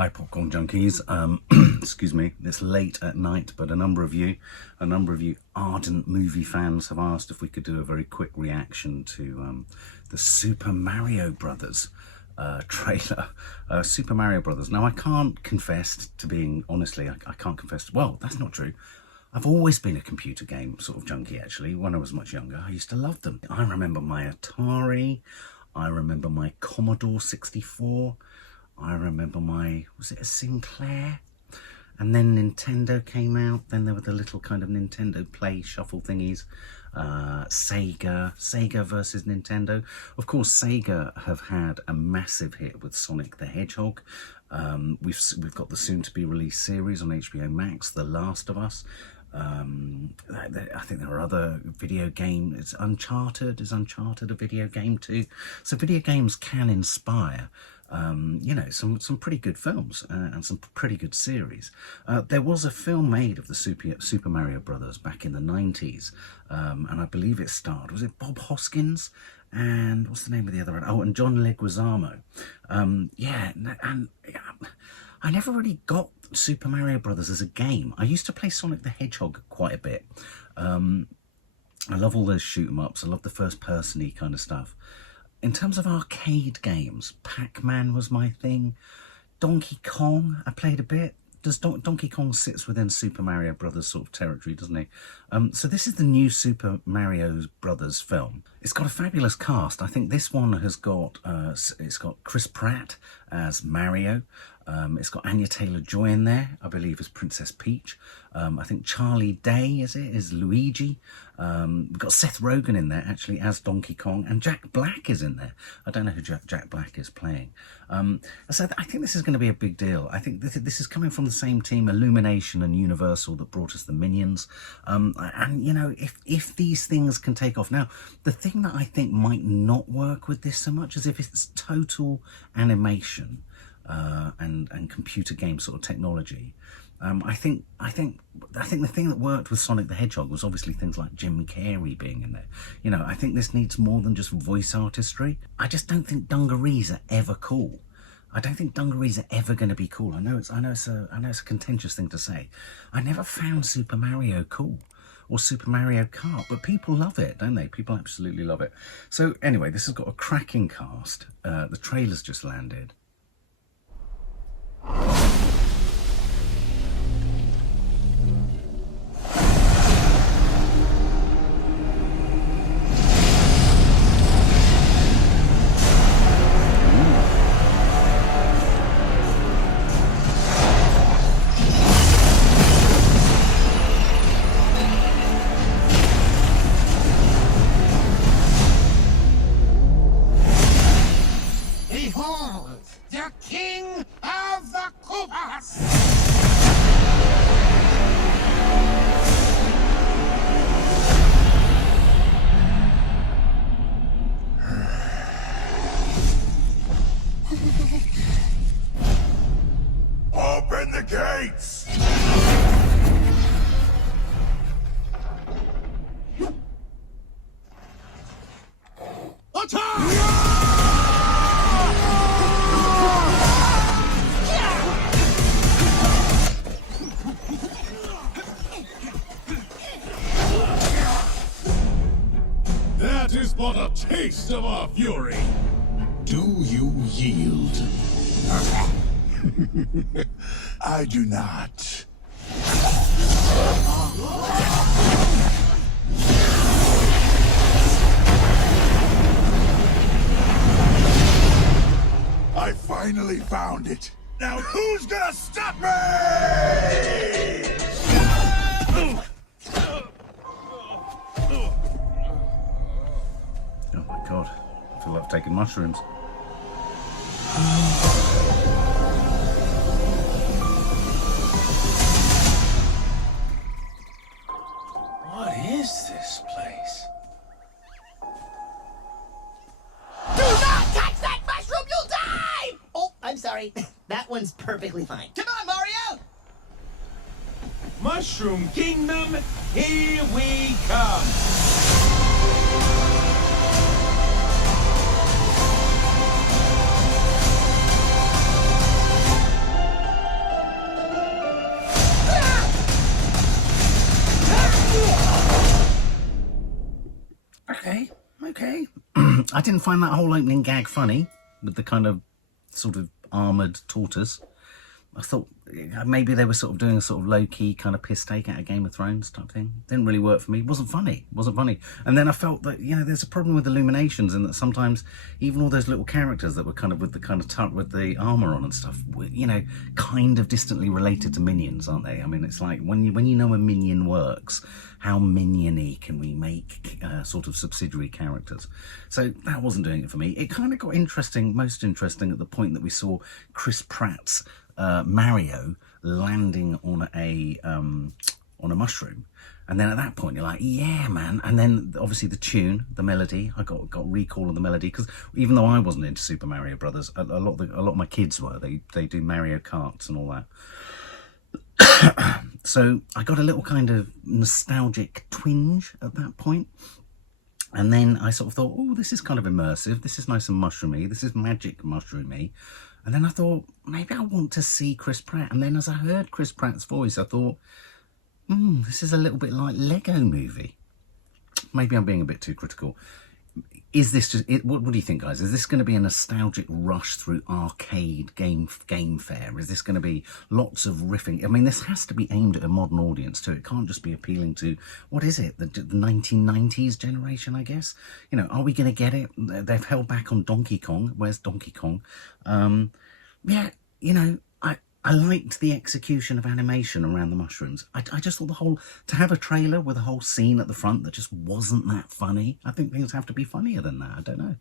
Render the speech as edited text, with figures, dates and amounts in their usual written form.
Hi Popcorn Junkies, excuse me, it's late at night, but a number of you ardent movie fans have asked if we could do a very quick reaction to the Super Mario Brothers trailer. Super Mario Brothers. Now I can't confess to being, honestly, I can't confess, well, that's not true. I've always been a computer game sort of junkie actually. When I was much younger, I used to love them. I remember my Atari, I remember my Commodore 64, I remember my, was it a Sinclair? And then Nintendo came out. Then there were the little kind of Nintendo Play Shuffle thingies. Sega versus Nintendo. Of course, Sega have had a massive hit with Sonic the Hedgehog. We've got the soon-to-be released series on HBO Max, The Last of Us. I think there are other video games. It's Uncharted. Is Uncharted a video game too? So video games can inspire you know, some pretty good films and some pretty good series. There was a film made of the Super Mario Brothers back in the 90s, and I believe it starred, was it Bob Hoskins? And what's the name of the other one? Oh, and John Leguizamo. Yeah, and I never really got Super Mario Brothers as a game. I used to play Sonic the Hedgehog quite a bit. I love all those shoot 'em ups. I love the first person-y kind of stuff. In terms of arcade games, Pac-Man was my thing. Donkey Kong, I played a bit. Donkey Kong sits within Super Mario Brothers sort of territory, doesn't he? So this is the new Super Mario Brothers film. It's got a fabulous cast. I think this one has got, it's got Chris Pratt as Mario. It's got Anya Taylor-Joy in there, I believe, as Princess Peach. I think Charlie Day, is Luigi. We've got Seth Rogen in there, actually, as Donkey Kong. And Jack Black is in there. I don't know who Jack Black is playing. So I think this is going to be a big deal. I think this is coming from the same team, Illumination and Universal, that brought us the Minions. And, you know, if these things can take off. Now, the thing that I think might not work with this so much is if it's total animation. And computer game sort of technology. I think the thing that worked with Sonic the Hedgehog was obviously things like Jim Carrey being in there. You know, I think this needs more than just voice artistry. I just don't think dungarees are ever cool. I don't think dungarees are ever going to be cool. I know it's a contentious thing to say. I never found Super Mario cool. Or Super Mario Kart, but people love it, don't they? People absolutely love it. So anyway, this has got a cracking cast. The trailer's just landed. Behold, the king of the Koopas! Open the gates! Attack! That is but a taste of our fury. Do you yield? I do not. I finally found it. Now who's gonna stop me? Oh my God, I feel like I've taken mushrooms. What is this place? Do not touch that mushroom, you'll die! Oh, I'm sorry. That one's perfectly fine. Come on, Mario! Mushroom Kingdom, here we come! I didn't find that whole opening gag funny with the kind of sort of armoured tortoise. I thought maybe they were sort of doing a sort of low-key kind of piss take out of Game of Thrones type thing. Didn't really work for me. It wasn't funny. And then I felt that, you know, there's a problem with Illuminations in that sometimes even all those little characters that were kind of with the kind of with the armour on and stuff, were, you know, kind of distantly related to minions, aren't they? I mean, it's like when you know a minion works, how minion-y can we make sort of subsidiary characters? So that wasn't doing it for me. It kind of got most interesting at the point that we saw Chris Pratt's Mario landing on a mushroom, and then at that point you're like, yeah, man. And then obviously the tune, the melody, I got recall of the melody, because even though I wasn't into Super Mario Brothers, a lot of my kids were. They do Mario Karts and all that. So I got a little kind of nostalgic twinge at that point. And then I sort of thought, oh, this is kind of immersive. This is nice and mushroomy. This is magic mushroomy. And then I thought, maybe I want to see Chris Pratt. And then as I heard Chris Pratt's voice, I thought, this is a little bit like Lego Movie. Maybe I'm being a bit too critical. Is this just... What do you think, guys? Is this going to be a nostalgic rush through arcade game fare? Is this going to be lots of riffing? I mean, this has to be aimed at a modern audience too. It can't just be appealing to, what is it, the 1990s generation, I guess? You know, are we going to get it? They've held back on Donkey Kong. Where's Donkey Kong? Yeah, you know, I liked the execution of animation around the mushrooms. I just thought to have a trailer with a whole scene at the front that just wasn't that funny. I think things have to be funnier than that. I don't know.